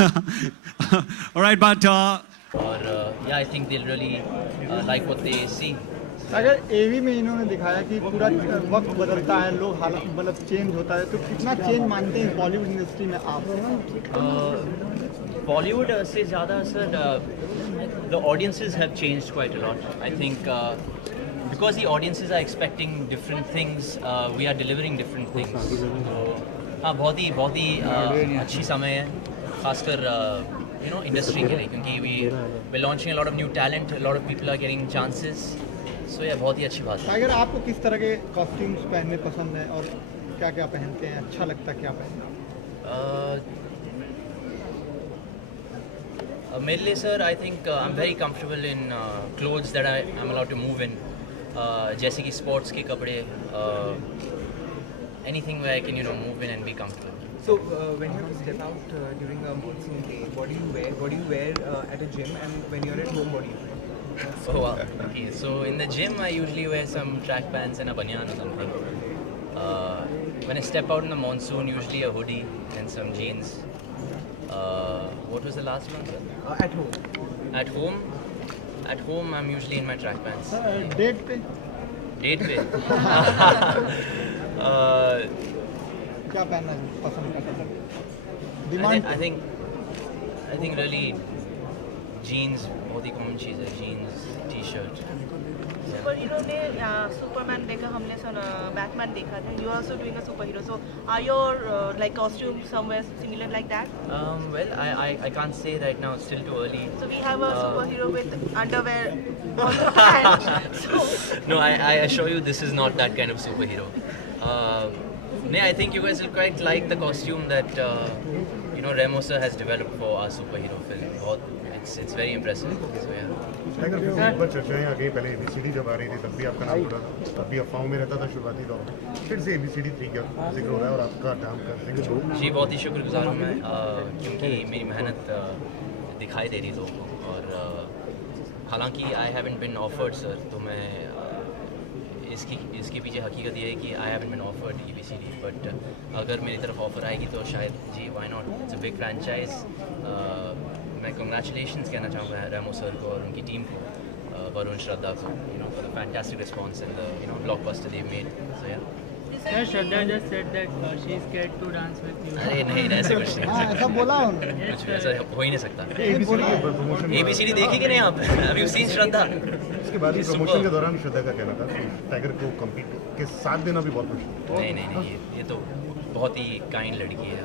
All right, but और yeah, I think they'll really like what they see. अगर एवी में इन्होंने दिखाया कि पूरा वक्त बदलता है, लोग हालत मतलब चेंज होता है, तो कितना चेंज मानते हैं बॉलीवुड इंडस्ट्री में आप? बॉलीवुड से ज़्यादा sir the audiences have changed quite a lot. I think because the audiences are expecting different things, we are delivering different things. So हाँ, बहुत ही अच्छी समय है, खासकर इंडस्ट्री के लिए, क्योंकि we're launching a lot of new talent, a lot of people are getting chances. So yeah, बहुत ही अच्छी बात है. टाइगर, आपको किस तरह के कॉस्ट्यूम्स पहनने पसंद है और क्या क्या पहनते हैं, अच्छा लगता है क्या पहनना? मेरे लिए sir I think I am very comfortable in clothes that I am allowed to move in, जैसे कि स्पोर्ट्स के कपड़े, anything where I can move in and be comfortable. So when you have to step out during a monsoon day, what do you wear? What do you wear at a gym, and when you're at home, what do you wear? Oh wow. Okay, so in the gym I usually wear some track pants and a banyan or something. When I step out in the monsoon, usually a hoodie and some jeans. What was the last one, sir? At home. At home I'm usually in my track pants. Date पे Date पे क्या पहनना पसंद करते हैं? I demand think really jeans बहुत ही common चीज़ है, jeans, t-shirt. Super hero ने सुपरमैन देखा हमने, बैटमैन देखा था. You are also doing a super hero, so are your like costume somewhere similar like that? Well, I can't say right now, it's still too early. So we have a superhero with underwear on the pants. So No, I assure you this is not that kind of superhero. I think you guys will quite like the costume that Remo sir has developed for our superhero film. It's very impressive. So yeah. Tiger, फिर एक बार चर्चाएं आ गई. पहले ABCD जब आ रही थी तब भी आपका नाम जुड़ा था, तब भी अफवाहों में रहता था शुरुआती दौर में. फिर से ABCD 3 का जिक्र हो रहा है और आपका नाम का जी, बहुत ही शुक्रगुजार हूँ मैं, क्योंकि मेरी मेहनत दिखाई दे रही लोगों को. और हालांकि I haven't been offered sir, तो मैं इसके पीछे हकीकत ये है कि I haven't been offered ABCD, but अगर मेरी तरफ ऑफ़र आएगी तो शायद जी, why not. It's a big franchise. मैं कंग्रेचुलेशंस कहना चाहूँगा रेमो सर को और उनकी टीम को, वरुण, श्रद्धा को, for the fantastic response and the blockbuster they made. So yeah. Sir, Shraddha just said that she is scared to dance with you. अरे नहीं, ऐसे कुछ नहीं. हाँ, ऐसा बोला उन्होंने. कुछ भी ऐसा हो ही नहीं सकता. ABCD के प्रमोशन ABCD देखी कि नहीं आप? Have you seen श्रद्धा? उसके बाद प्रमोशन के दौरान श्रद्धा का कहना था कि टाइगर को कम्पीट के साथ देना भी बहुत मुश्किल. नहीं, ये तो बहुत ही काइंड लड़की है.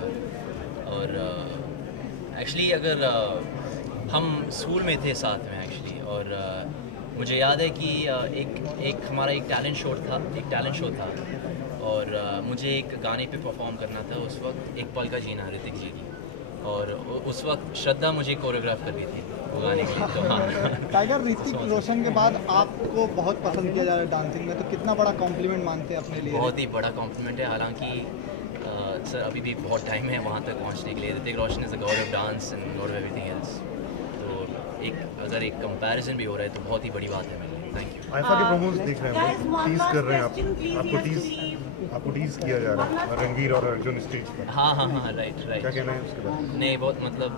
और एक्चुअली अगर हम स्कूल में थे साथ में एक्चुअली, और मुझे याद है कि एक हमारा एक टैलेंट शो था और मुझे एक गाने पे परफॉर्म करना था. उस वक्त एक पल का जीना ऋतिक जी की, और उस वक्त श्रद्धा मुझे कोरियोग्राफ कर रही थी वो गाने के लिए. तो हाँ. टाइगर, ऋतिक रोशन के बाद आपको बहुत पसंद किया जा रहा है डांसिंग में, तो कितना बड़ा कॉम्प्लीमेंट मानते हैं अपने लिए? बहुत ही बड़ा कॉम्प्लीमेंट है. हालांकि सर अभी भी बहुत टाइम है वहाँ तक पहुँचने के लिए. Hrithik Roshan is a god of dance and god of everything else. तो अगर एक कंपैरिजन भी हो रहा है तो बहुत ही बड़ी बात है मेरे लिए. Thank you. आईफा के प्रमोस देख रहे हैं, टीज कर रहे हैं आपको टीज किया जा रहा है रणवीर और अर्जुन स्टेज पर. हाँ, राइट. क्या कहना है उसके बारे में? नहीं, बहुत मतलब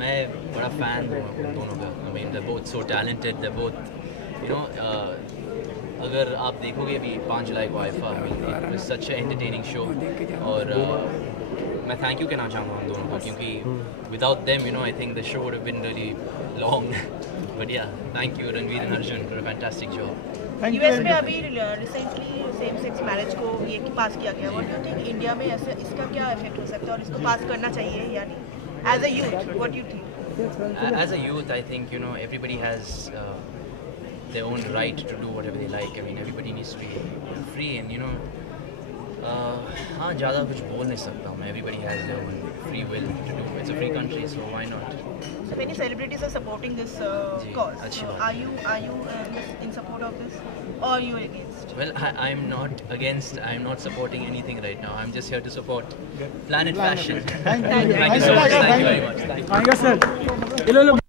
मैं बड़ा फ़ैन हूँ उन दोनों का. I mean they both so talented, they both अगर आप देखोगे अभी 5 जुलाई को आईफा में सच एंटरटेनिंग शो, और मैं थैंक यू कहना चाहूँगा उन दोनों को, क्योंकि without them I think the show would have been really long. But yeah, thank you Ranveer and Arjun for a fantastic job. US में अभी रिसेंटली सेम सेक्स मैरिज को ये पास किया गया. What do you think India में ऐसे इसका क्या इफेक्ट हो सकता है और इसको पास करना चाहिए या नहीं? As a youth, what do you think? As a youth, I think everybody has their own right to do whatever they like. I mean, everybody needs to be free, and हाँ, ज़्यादा कुछ बोल नहीं सकता हूँ मैं. Everybody has their own free will to do. It's a free country, so why not? So many celebrities are supporting this cause. अच्छी बात. Are you in support of this or you against? Well, I'm not against. I'm not supporting anything right now. I'm just here to support Planet Fashion. Thank you. Thank you so much. Thank you very much. Thank you. Thank you, sir.